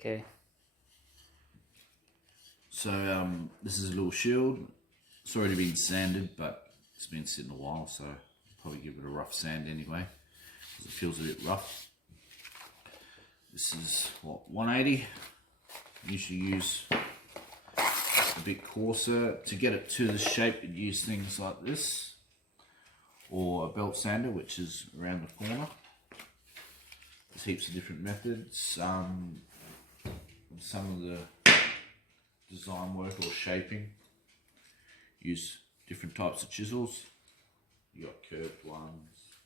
Okay. So this is a little shield. It's already been sanded, but it's been sitting a while, so I'll probably give it a rough sand anyway, because it feels a bit rough. This is what, 180. Usually use a bit coarser. To get it to the shape, you'd use things like this, or a belt sander, which is around the corner. There's heaps of different methods. Some of the design work or shaping use different types of chisels. You got curved ones,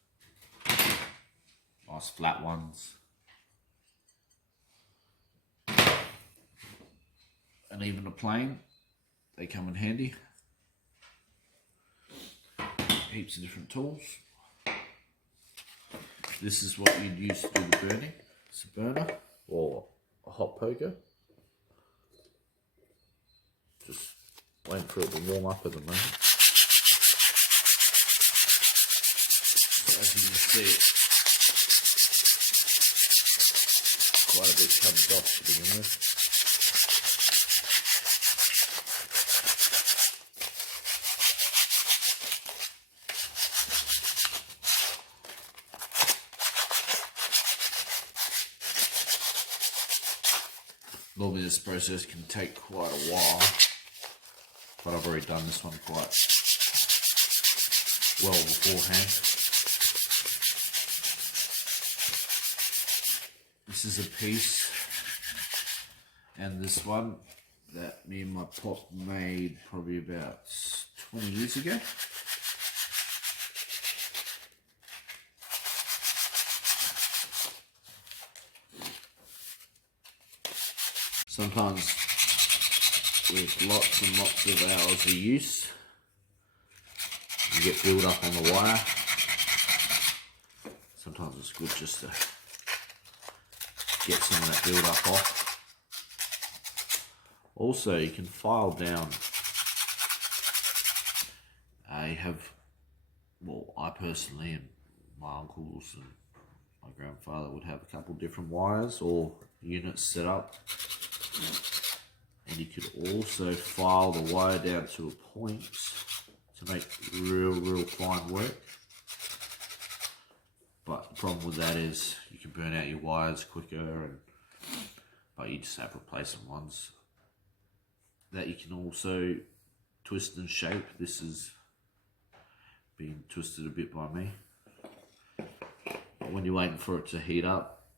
nice flat ones, and even a plane. They come in handy. Heaps of different tools. This is what you'd use to do the burning. It's a burner or a hot poker. Just waiting for it to warm up at the moment. So as you can see, quite a bit comes off to begin with. Normally this process can take quite a while, but I've already done this one quite well beforehand. This is a piece, and this one that me and my pop made probably about 20 years ago. Sometimes with lots and lots of hours of use, you get build up on the wire. Sometimes it's good just to get some of that build up off. Also, you can file down. I personally, and my uncles and my grandfather would have a couple different wires or units set up. And you could also file the wire down to a point to make real fine work. But the problem with that is you can burn out your wires quicker, but you just have replacement ones that you can also twist and shape. This is being twisted a bit by me. But when you're waiting for it to heat up,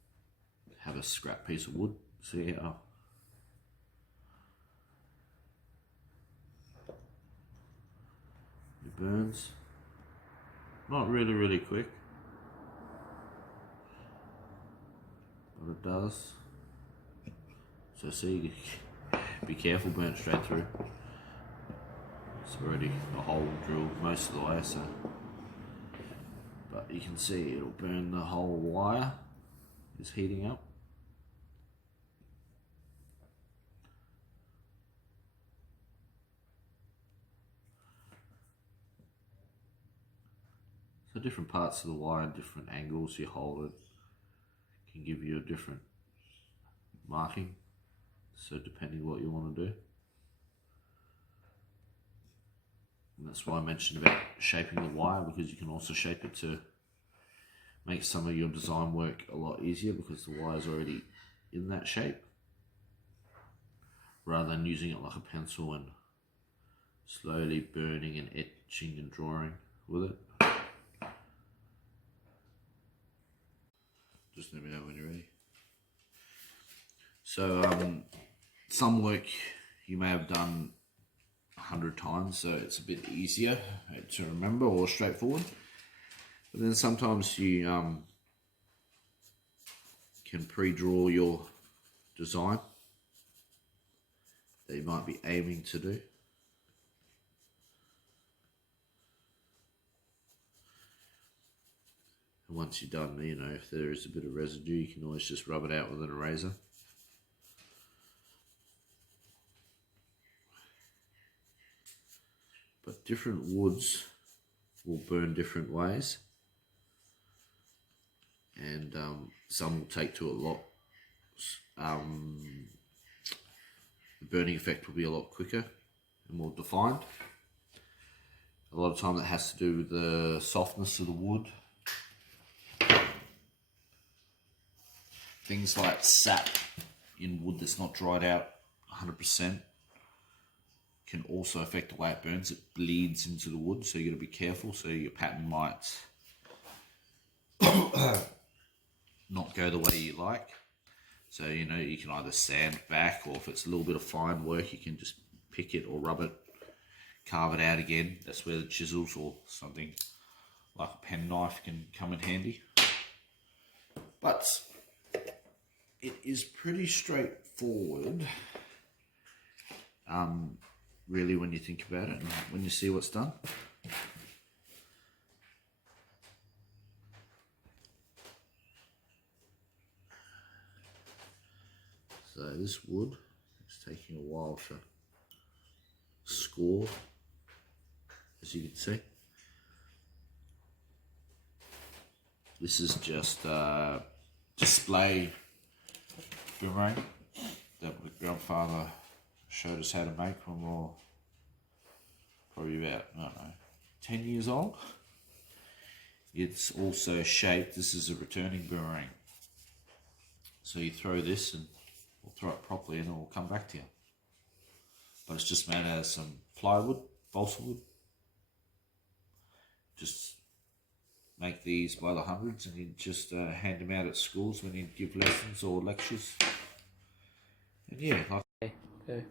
have a scrap piece of wood. See how it burns. Not really quick, but it does. So see, be careful, burn it straight through. It's already a hole drilled most of the way, so. But you can see it'll burn the whole wire. It's heating up. So different parts of the wire, different angles you hold it, can give you a different marking. So depending what you want to do. And that's why I mentioned about shaping the wire, because you can also shape it to make some of your design work a lot easier, because the wire's already in that shape, rather than using it like a pencil and slowly burning and etching and drawing with it. Just let me know when you're ready. So some work you may have done 100 times, so it's a bit easier to remember or straightforward. But then sometimes you can pre-draw your design that you might be aiming to do. And once you're done, you know, if there is a bit of residue, you can always just rub it out with an eraser. But different woods will burn different ways, and some will take to a lot the burning effect will be a lot quicker and more defined. A lot of time that has to do with the softness of the wood. Things like sap in wood that's not dried out 100% can also affect the way it burns. It bleeds into the wood, so you got to be careful. So your pattern might not go the way you like. So, you know, you can either sand back, or if it's a little bit of fine work, you can just pick it or rub it, carve it out again. That's where the chisels or something like a pen knife can come in handy. But it is pretty straightforward, really, when you think about it and when you see what's done. So this wood is taking a while to score, as you can see. This is just a display boomerang that my grandfather showed us how to make when we were probably about, I don't know, 10 years old. It's also shaped, this is a returning boomerang. So you throw this and we'll throw it properly and then we'll come back to you. But it's just made out of some plywood, balsa wood. Just make these by the hundreds and you just hand them out at schools when you give lessons or lectures. And yeah, like Okay.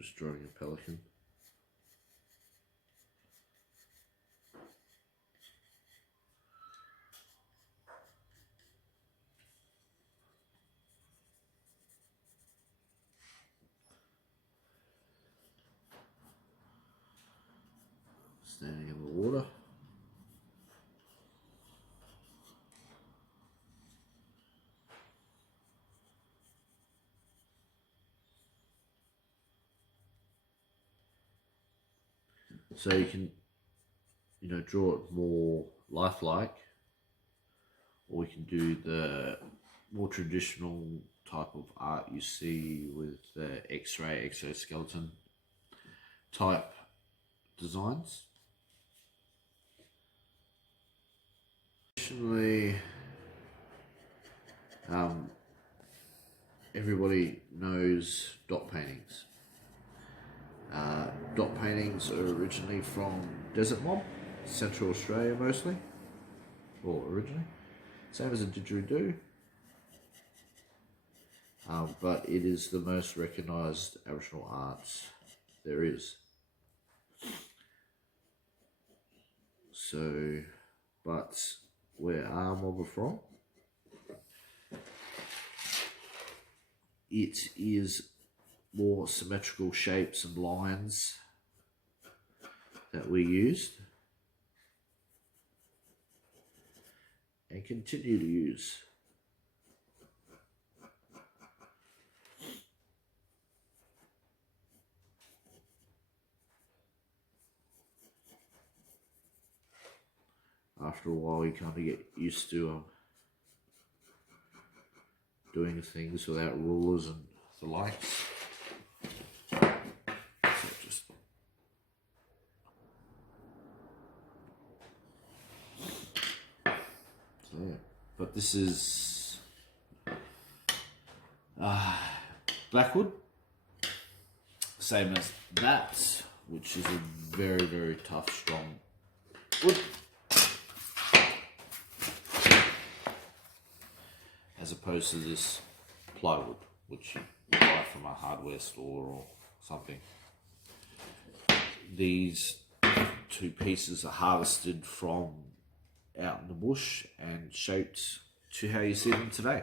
just drawing a pelican. Standing in the water. So you can, you know, draw it more lifelike, or we can do the more traditional type of art you see with the X-ray, exoskeleton type designs. Additionally, everybody knows dot paintings. Dot paintings are originally from Desert Mob, Central Australia mostly, or originally. Same as a didgeridoo, but it is the most recognised Aboriginal arts there is. So, but where our mob are from, it is more symmetrical shapes and lines that we used and continue to use. After a while, you kind of get used to doing things without rulers and the likes. Yeah, but this is blackwood, same as that, which is a very, very tough, strong wood, as opposed to this plywood, which you buy from a hardware store or something. These two pieces are harvested from out in the bush and shaped to how you see them today.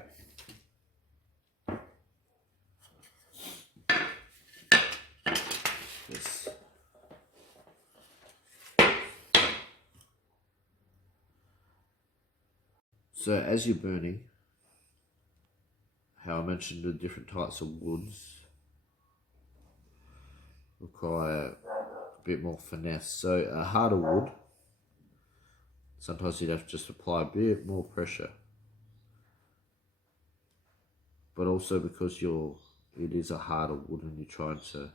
So as you're burning, how I mentioned the different types of woods require a bit more finesse. So a harder wood, sometimes you'd have to just apply a bit more pressure. But also because it is a harder wood and you're trying to,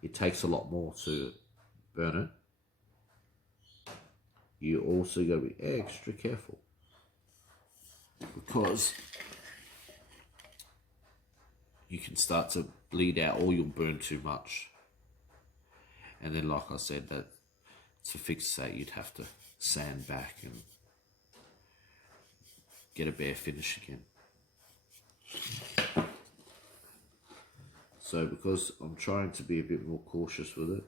it takes a lot more to burn it. You also got to be extra careful because you can start to bleed out or you'll burn too much. And then, like I said, that to fix that, you'd have to sand back and get a bare finish again. So because I'm trying to be a bit more cautious with it,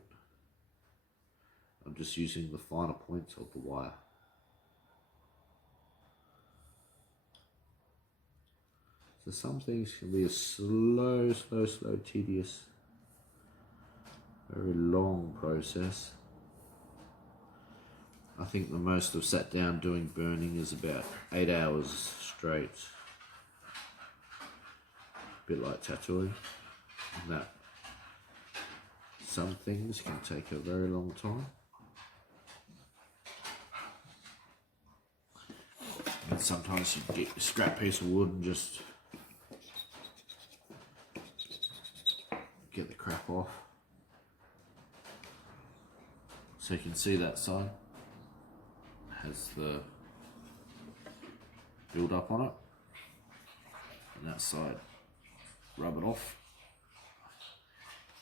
I'm just using the finer points of the wire. So some things can be a slow, tedious, very long process. I think the most I've sat down doing burning is about 8 hours straight. A bit like tattooing. And that some things can take a very long time. And sometimes you get a scrap piece of wood and just get the crap off. So you can see that side has the build up on it, and that side rub it off.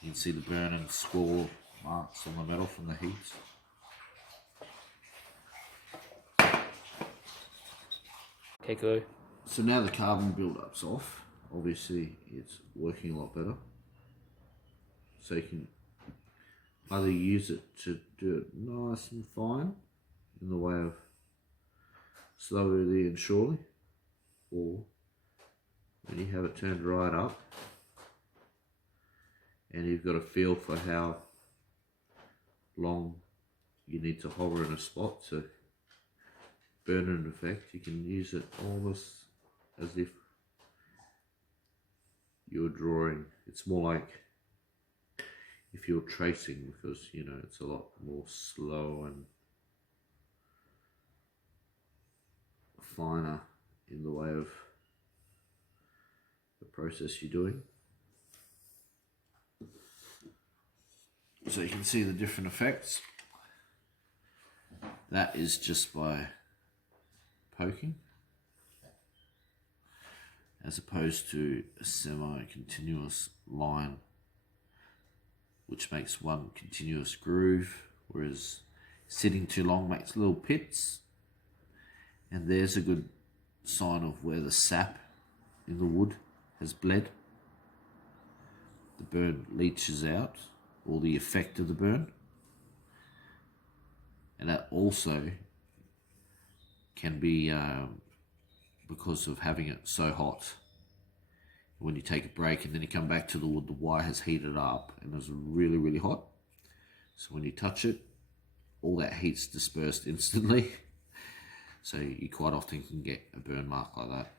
You can see the burn and score marks on the metal from the heat. Okay, go. So now the carbon build-up's off, obviously it's working a lot better. So you can either use it to do it nice and fine in the way of slowly and surely, or when you have it turned right up and you've got a feel for how long you need to hover in a spot to burn an effect, you can use it almost as if you're drawing. It's more like if you're tracing, because you know it's a lot more slow and finer in the way of the process you're doing. So you can see the different effects. That is just by poking, as opposed to a semi-continuous line, which makes one continuous groove, whereas sitting too long makes little pits. And there's a good sign of where the sap in the wood has bled. The burn leaches out, or the effect of the burn. And that also can be because of having it so hot. When you take a break and then you come back to the wood, the wire has heated up and it's really hot. So when you touch it, all that heat's dispersed instantly. So you quite often can get a burn mark like that.